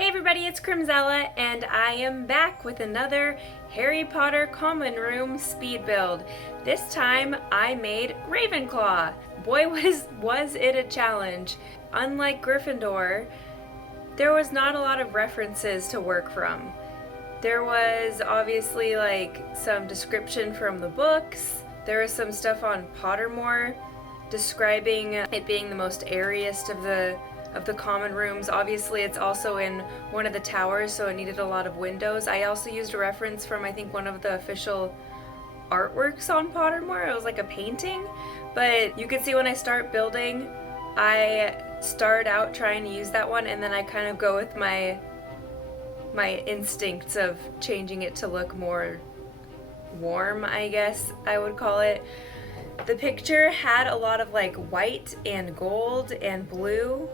Hey everybody, it's Crimsella, and I am back with another Harry Potter Common Room speed build. This time I made Ravenclaw. Boy, was it a challenge. Unlike Gryffindor, there was not a lot of references to work from. There was obviously like some description from the books. There was some stuff on Pottermore describing it being the most airiest of the common rooms. Obviously it's also in one of the towers, so it needed a lot of windows. I also used a reference from I think one of the official artworks on Pottermore. It was like a painting, but you can see when I start building, I start out trying to use that one, and then I kind of go with my instincts of changing it to look more warm, I guess I would call it. The picture had a lot of like white and gold and blue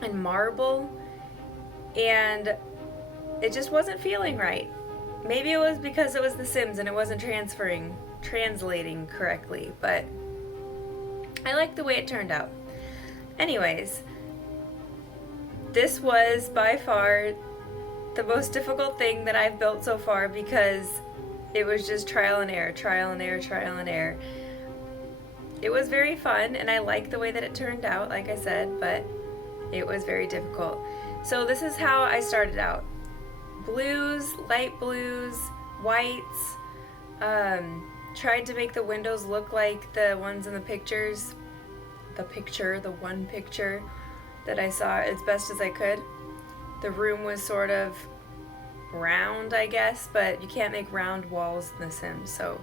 and marble, and it just wasn't feeling right. Maybe it was because it was The Sims and it wasn't translating correctly, but I like the way it turned out. Anyways, this was by far the most difficult thing that I've built so far because it was just trial and error, trial and error, trial and error. It was very fun and I like the way that it turned out, like I said, but it was very difficult. So this is how I started out. Blues, light blues, whites, tried to make the windows look like the ones in the pictures. The one picture that I saw as best as I could. The room was sort of round, I guess, but you can't make round walls in The Sims, so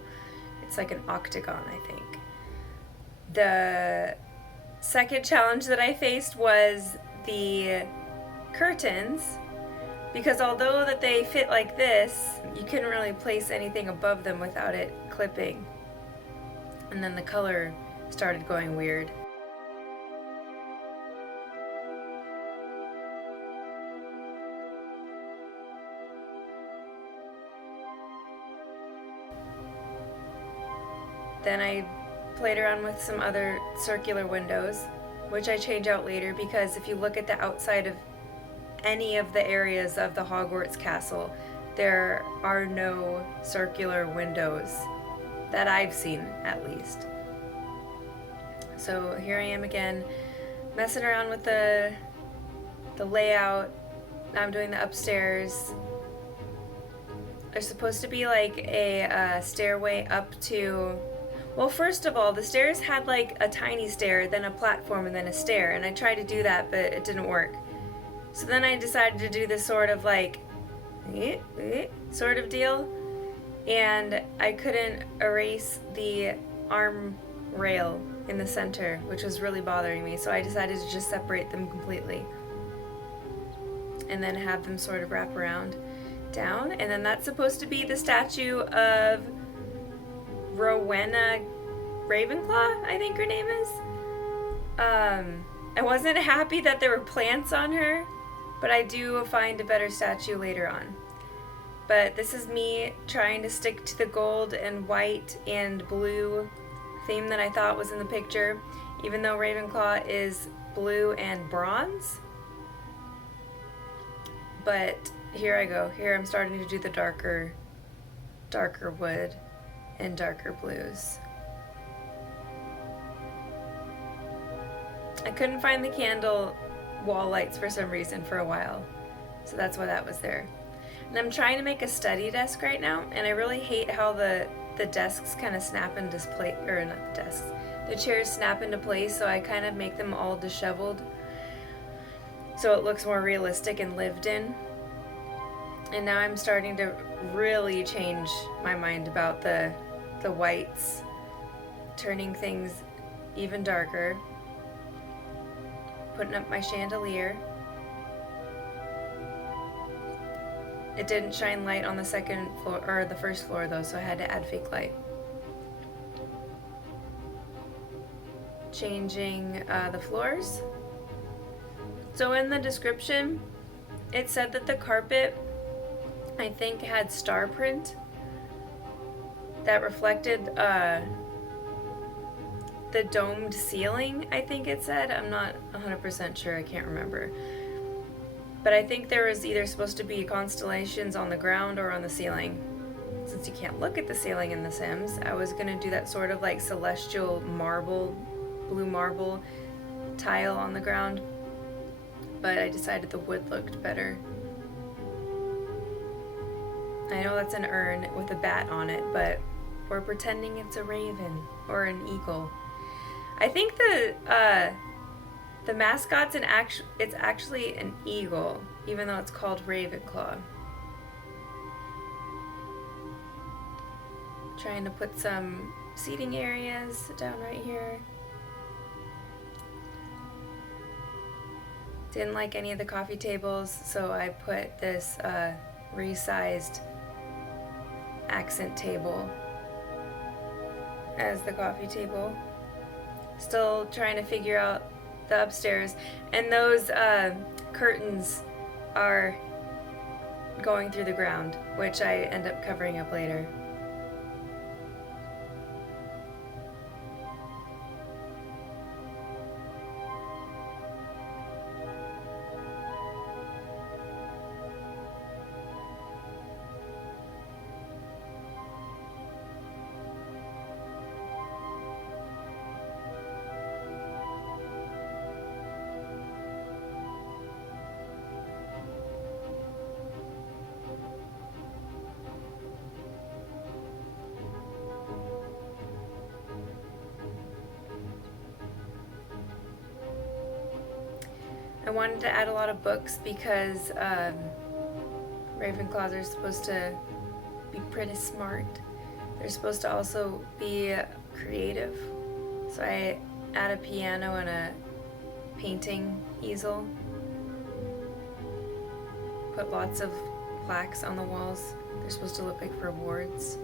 it's like an octagon, I think. The second challenge that I faced was the curtains, because although that they fit like this, you couldn't really place anything above them without it clipping. And then the color started going weird. Then I played around with some other circular windows, which I change out later, because if you look at the outside of any of the areas of the Hogwarts castle, there are no circular windows that I've seen, at least. So here I am again, messing around with the layout. Now I'm doing the upstairs. There's supposed to be like a stairway up to... Well, first of all, the stairs had like a tiny stair, then a platform, and then a stair, and I tried to do that, but it didn't work. So then I decided to do this sort of like sort of deal, and I couldn't erase the arm rail in the center, which was really bothering me, so I decided to just separate them completely and then have them sort of wrap around down. And then that's supposed to be the statue of Rowena Ravenclaw, I think her name is. I wasn't happy that there were plants on her, but I do find a better statue later on. But this is me trying to stick to the gold and white and blue theme that I thought was in the picture, even though Ravenclaw is blue and bronze. But here I go. Here I'm starting to do the darker wood and darker blues. I couldn't find the candle wall lights for some reason for a while, so that's why that was there. And I'm trying to make a study desk right now, and I really hate how the desks kind of snap into place, or not the desks, the chairs snap into place, so I kind of make them all disheveled so it looks more realistic and lived in. And now I'm starting to really change my mind about the whites, turning things even darker, putting up my chandelier. It didn't shine light on the second floor, or the first floor though, so I had to add fake light. Changing the floors. So in the description, it said that the carpet, I think, had star print that reflected the domed ceiling, I think it said. I'm not 100% sure, I can't remember. But I think there was either supposed to be constellations on the ground or on the ceiling. Since you can't look at the ceiling in The Sims, I was gonna do that sort of like celestial marble, blue marble tile on the ground, but I decided the wood looked better. I know that's an urn with a bat on it, but we're pretending it's a raven or an eagle. I think the mascot's it's actually an eagle, even though it's called Ravenclaw. Trying to put some seating areas down right here. Didn't like any of the coffee tables, so I put this resized accent table as the coffee table. Still trying to figure out the upstairs, and those curtains are going through the ground, which I end up covering up later. I wanted to add a lot of books because Ravenclaws are supposed to be pretty smart. They're supposed to also be creative. So I add a piano and a painting easel. Put lots of plaques on the walls. They're supposed to look like rewards.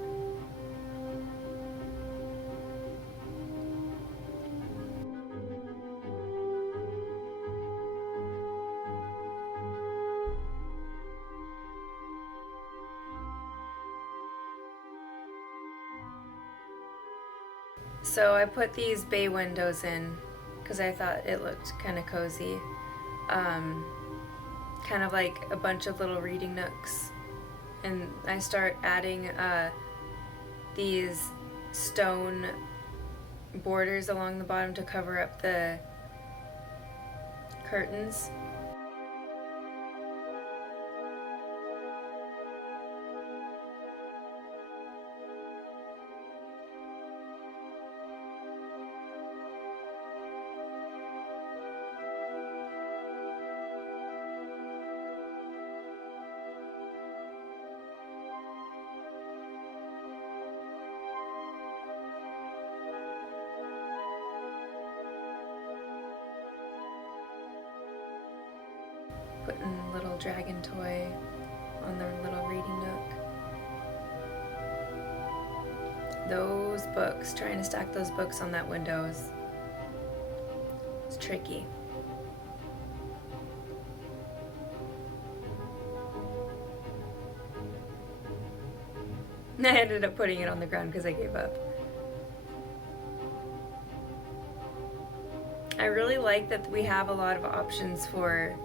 So I put these bay windows in because I thought it looked kind of cozy. Kind of like a bunch of little reading nooks. And I start adding these stone borders along the bottom to cover up the curtains. Putting a little dragon toy on their little reading nook. Those books, trying to stack those books on that window it's tricky. I ended up putting it on the ground because I gave up. I really like that we have a lot of options for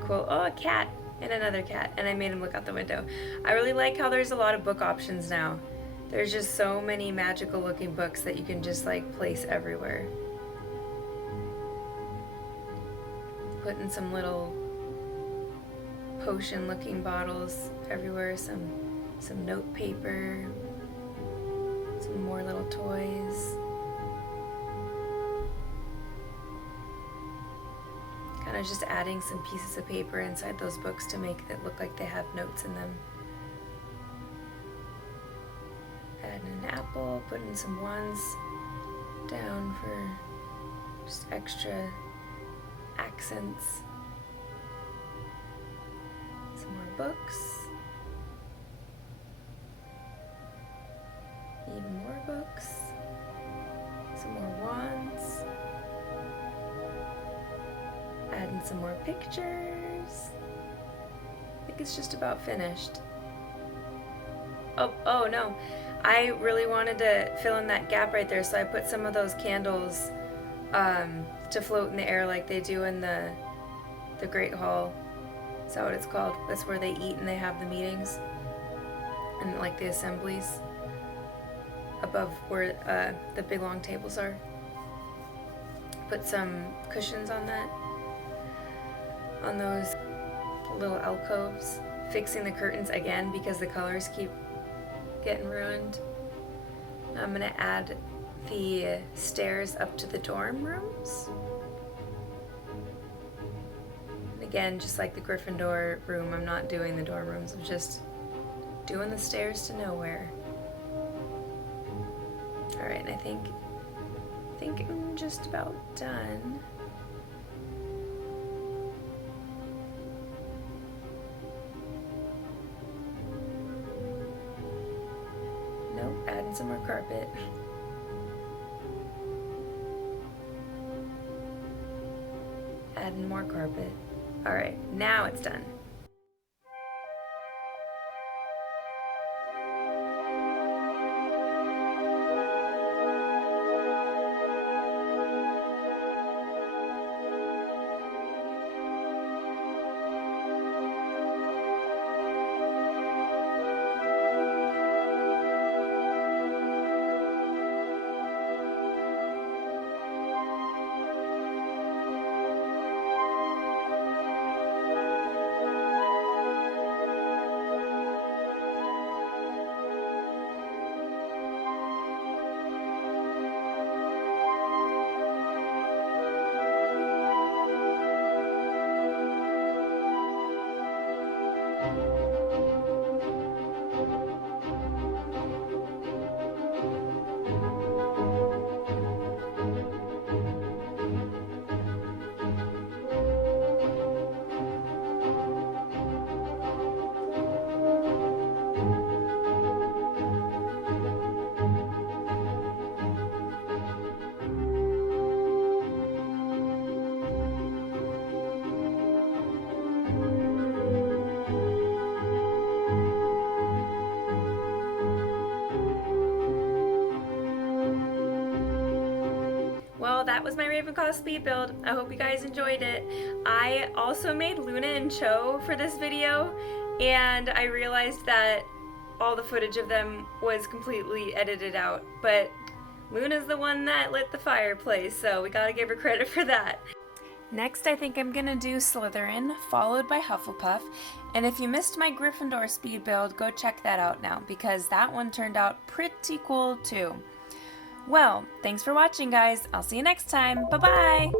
quote, oh, a cat and another cat, and I made him look out the window. I really like how there's a lot of book options now. There's just so many magical looking books that you can just like place everywhere. Putting some little potion looking bottles everywhere, some note paper, some more little toys. Kind of just adding some pieces of paper inside those books to make it look like they have notes in them. Adding an apple, putting some wands down for just extra accents. Some more books. Even more books. Some more wands. Adding some more pictures. I think it's just about finished. Oh no. I really wanted to fill in that gap right there, so I put some of those candles to float in the air like they do in the Great Hall Is that what it's called? That's where they eat and they have the meetings and like the assemblies above where the big long tables are. Put some cushions on that, on those little alcoves. Fixing the curtains again because the colors keep getting ruined. I'm gonna add the stairs up to the dorm rooms. Again, just like the Gryffindor room, I'm not doing the dorm rooms, I'm just doing the stairs to nowhere. Alright, and I think I'm just about done. Nope, adding some more carpet. Adding more carpet. Alright, now it's done. Well, that was my Ravenclaw speed build. I hope you guys enjoyed it. I also made Luna and Cho for this video, and I realized that all the footage of them was completely edited out, but Luna's the one that lit the fireplace, so we gotta give her credit for that. Next, I think I'm gonna do Slytherin, followed by Hufflepuff, and if you missed my Gryffindor speed build, go check that out now, because that one turned out pretty cool too. Well, thanks for watching, guys. I'll see you next time. Bye-bye!